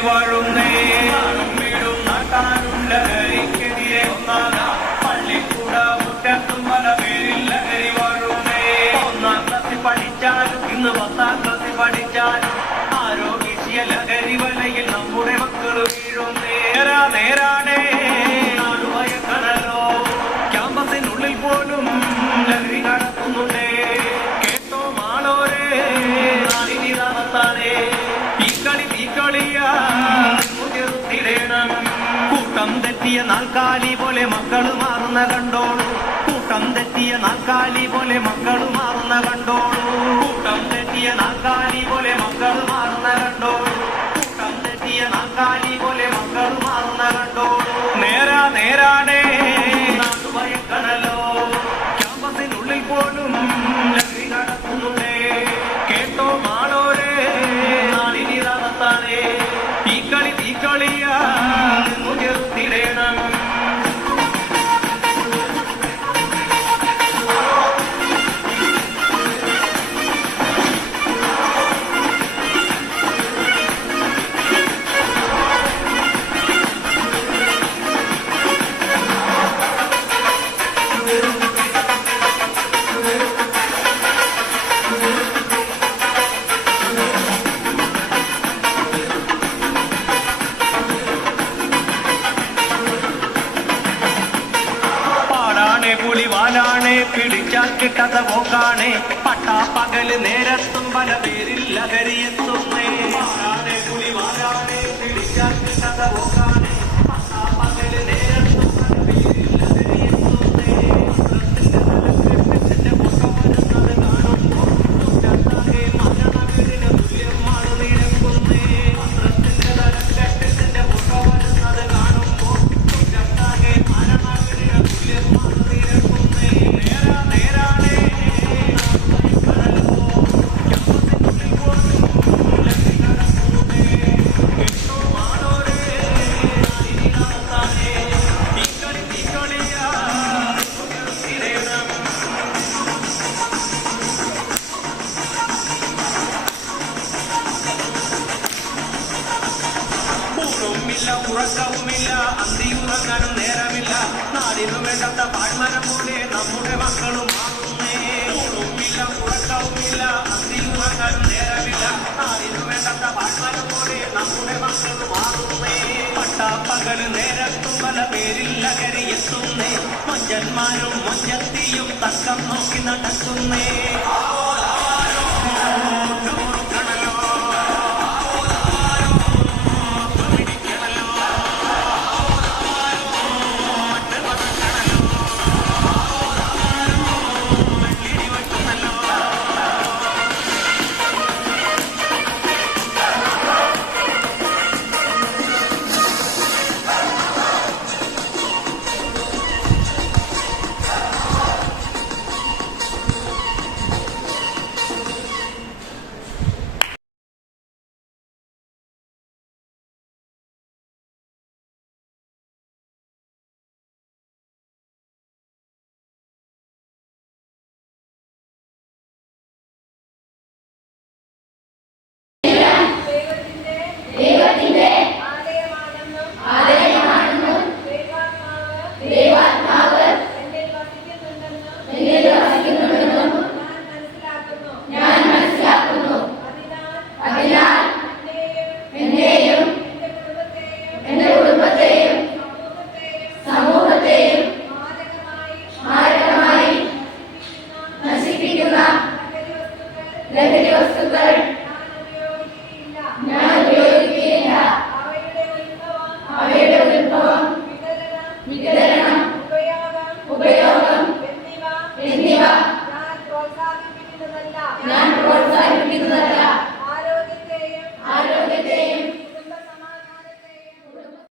ലഹരി വാഴുന്നേ. വീടും നാട്ടാനും ലഹരിക്കെതിരെ ഒന്നാകാം. പള്ളിക്കൂട മുറ്റത്തും പല പേരിൽ ലഹരി വാഴുന്നേ. 1ാം ക്ലാസ്സിൽ പഠിച്ചാലും ഇന്ന് 10ാം ക്ലാസ്സിൽ പഠിച്ചാലും ആരോഗ്യ ലഹരി വലയിൽ നമ്മുടെ മക്കള് വീഴുന്നേ. നേരാണേ നാടുഭയക്കണലോ. ക്യാമ്പസിനുള്ളിൽ പോലും ലഹരി നടക്കുന്നുണ്ടേ. കേട്ടോ മാളോരേ നാടിനിതാവത്താനേ. ഈ കളിയാടേണം. കൂട്ടം തെറ്റിയ നാൽക്കാലി പോലെ മക്കള് മാറുന്ന കണ്ടോളൂ. കൂട്ടം തെറ്റിയ നാൽക്കാലി പോലെ മക്കള് മാറുന്ന കണ്ടോളൂ. കൂട്ടം തെറ്റിയ നാൽക്കാലി പോലെ മക്കള് മാറുന്ന കണ്ടോളൂ. കൂട്ടം തെറ്റിയ നാൽക്കാലി പോലെ മക്കള് മാറുന്ന കണ്ടോളൂ. നേരാണേ നാട്ടുഭയക്കണലോ. ക്യാമ്പസിനുള്ളിൽ പോലും ലഹരി നടക്കുന്നുണ്ടേ. കേട്ടോ മാളോരേ നാടിനിതാവത്താനേ. ഈ കളിയാ നിർത്തിടേണം. പുലിവാലാണേ പിടിച്ചാൽ കിട്ടാത്ത പോക്കാണേ. പട്ടാപ്പകല് നേരത്തും പല പേരിൽ ലഹരിയെത്തുന്നേ. പുലിവാലാണേ പിടിച്ചാൽ കിട്ടാത്ത പോക്കാണേ. പട്ടാപ്പകല് നേരത്തും പല പേരിൽ ലഹരിയെത്തുന്നേ. വരുന്നത് കാണുമ്പോൾ തുല്യമാണ് നിരക്കുന്നേ. പത്രത്തിന്റെ തലക്കെട്ടിന്റെ മുഖ വരുന്നത് കാണുമ്പോൾ തുല്യമാണ് തുല്യമാണ്. ഉറക്കവുമില്ല, അന്തിയുറങ്ങാനും നേരമില്ല. നാടിനു വേണ്ടാത്ത പാഴ്മരം പോലെ നമ്മുടെ മക്കളും മാറുന്നേ. ഉറക്കവുമില്ല, അന്തിയുറങ്ങാനും നേരമില്ല. നാടിനു വേണ്ടാത്ത പാഴ്മരം പോലെ നമ്മുടെ മക്കളും മാറുന്നേ. പട്ടാപ്പകല് നേരത്തും പല പേരിൽ ലഹരി എത്തുന്നേ. മഞ്ചന്മാരും മഞ്ചത്തിയും തക്കം നോക്കി നടക്കുന്നേ.